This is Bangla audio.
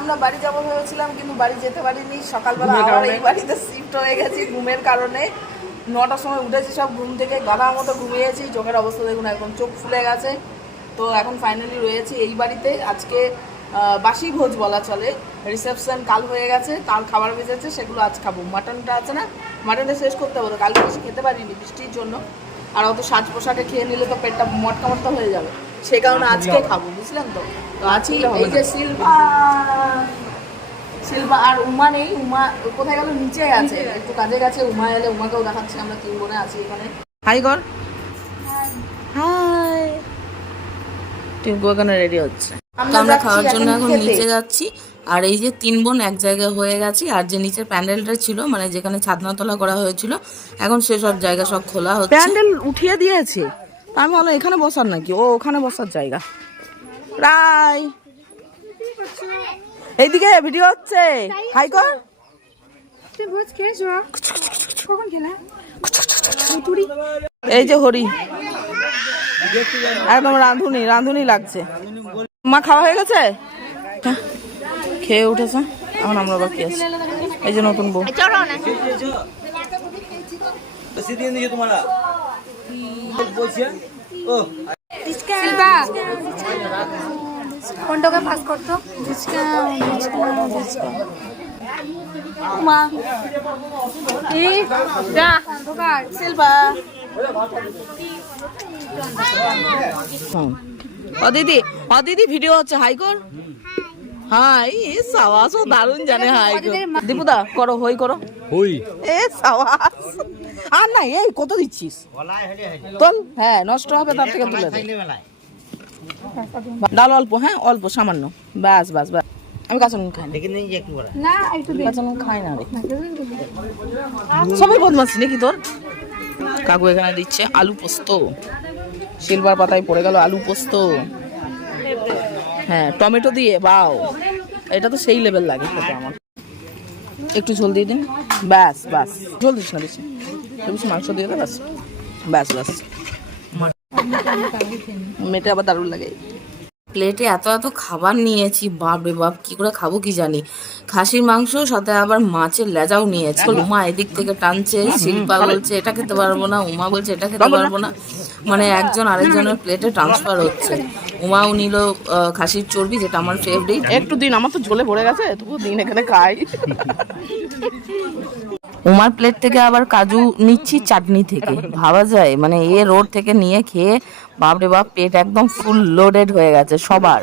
আমরা বাড়ি যাবো ভেবেছিলাম, কিন্তু বাড়ি যেতে পারিনি। সকালবেলা আবার এই বাড়িতে শিফট হয়ে গেছি ঘুমের কারণে। 9টার সময় উঠেছি, সব ঘুম থেকে গাধার মতো ঘুমিয়েছি। চোখের অবস্থা দেখুন, একদম চোখ ফুলে গেছে। তো এখন ফাইনালি রয়েছি এই বাড়িতে। আজকে বাসি ভোজ বলা চলে, রিসেপশন কাল হয়ে গেছে, তার খাবার বেঁচেছে, সেগুলো আজ খাবো। মাটনটা আছে না, মাটনটা শেষ করতে হবে। কালকে বেশি খেতে পারিনি বৃষ্টির জন্য, আর অত সাজ পোশাকে খেয়ে নিলে তো পেটটা মটকা মটকা হয়ে যাবে, সেই কারণে আজকে খাবো, বুঝলেন তো। তো আছি এই যে শিল্পা আর উমা নেই। উমা কোথায় গেল? নিচে আছে, একটু কাজে গেছে। উমা এলে উমাকেও দেখাচ্ছি। আমরা 3 বোনে আছি এখানে। হাই কর, হাই। টিঙ্কু এখানে রেডি হচ্ছে। আমরা খাওয়ার জন্য এখন নিচে যাচ্ছি। আর এই যে 3 বোন এক জায়গায় হয়ে গেছি। আর যে নিচের প্যান্ডেলটা ছিল, মানে যেখানে ছাদনাতলা করা হয়েছিল, এখন সেসব জায়গা সব খোলা হচ্ছে। প্যান্ডেল উঠিয়ে দিয়েছে। আমি ভাবলাম এখানে বসার নাকি, ও ওখানে বসার জায়গা। রাই এইদিকে ভিডিও হচ্ছে। হাই কর। এই যে হরি একদম রাঁধুনি লাগছে। মা খাওয়া হয়ে গেছে, খেয়ে উঠেছে। এখন আমরা বাকি আছি। এই যে নতুন বউ। কোনটাকে পাস করতো? দিদি ভিডিও হচ্ছে। হাই কর। হাই। এ সাওয়াস ও দারুণ জানে। হাই দীপুদা করো, হই করো, হই। এ সাওয়াস। আর না, এই কত দিচ্ছিস? তোল। হ্যাঁ, নষ্ট হবে, তার থেকে তুলে দে। ডাল অল্প, হ্যাঁ অল্প, সামান্য। ব্যাস ব্যাস ব্যাস। আমি কাঁচা নুন খাই না, কাঁচা নুন খাই না রে। সবাই বদমাসি নাকি তোর? কাকু এখানে দিচ্ছে আলু পোস্ত। সিলভার পাতায় পড়ে গেল আলু পোস্ত। হ্যাঁ, টমেটো দিয়ে। বাও, এটা তো সেই লেভেল লাগে খেতে আমার। একটু ঝোল দিয়ে দিন। ব্যাস ব্যাস, ঝোল দিস না বেশি, বেশি মাংস দিয়ে দে। ব্যাস ব্যাস ব্যাস। মেটে আবার দারুণ লাগে। প্লেটে এত এত খাবার নিয়েছি, বাপ রে বাপ, কি করে খাবো কি জানি। খাসির মাংস, সাথে আবার মাছের লেজাও নিয়েছি। উমা এদিক থেকে টানছে, শিল্পা বলছে এটা খেতে পারবো না, উমা বলছে এটা খেতে পারবো না। মানে একজন আরেকজনের প্লেটে ট্রান্সফার হচ্ছে। উমাও নিল খাসির চর্বি, যেটা আমার ফেভারিট। একটু দিন, আমার তো ঝোলে ভরে গেছে, তবু দিন এখানে খাই। উমার প্লেট থেকে আবার কাজু নিচ্ছি চাটনি থেকে। ভাবা যায়, মানে এ রোড থেকে নিয়ে খেয়ে বাপরে বাপ, পেট একদম ফুল লোডেড হয়ে গেছে সবার।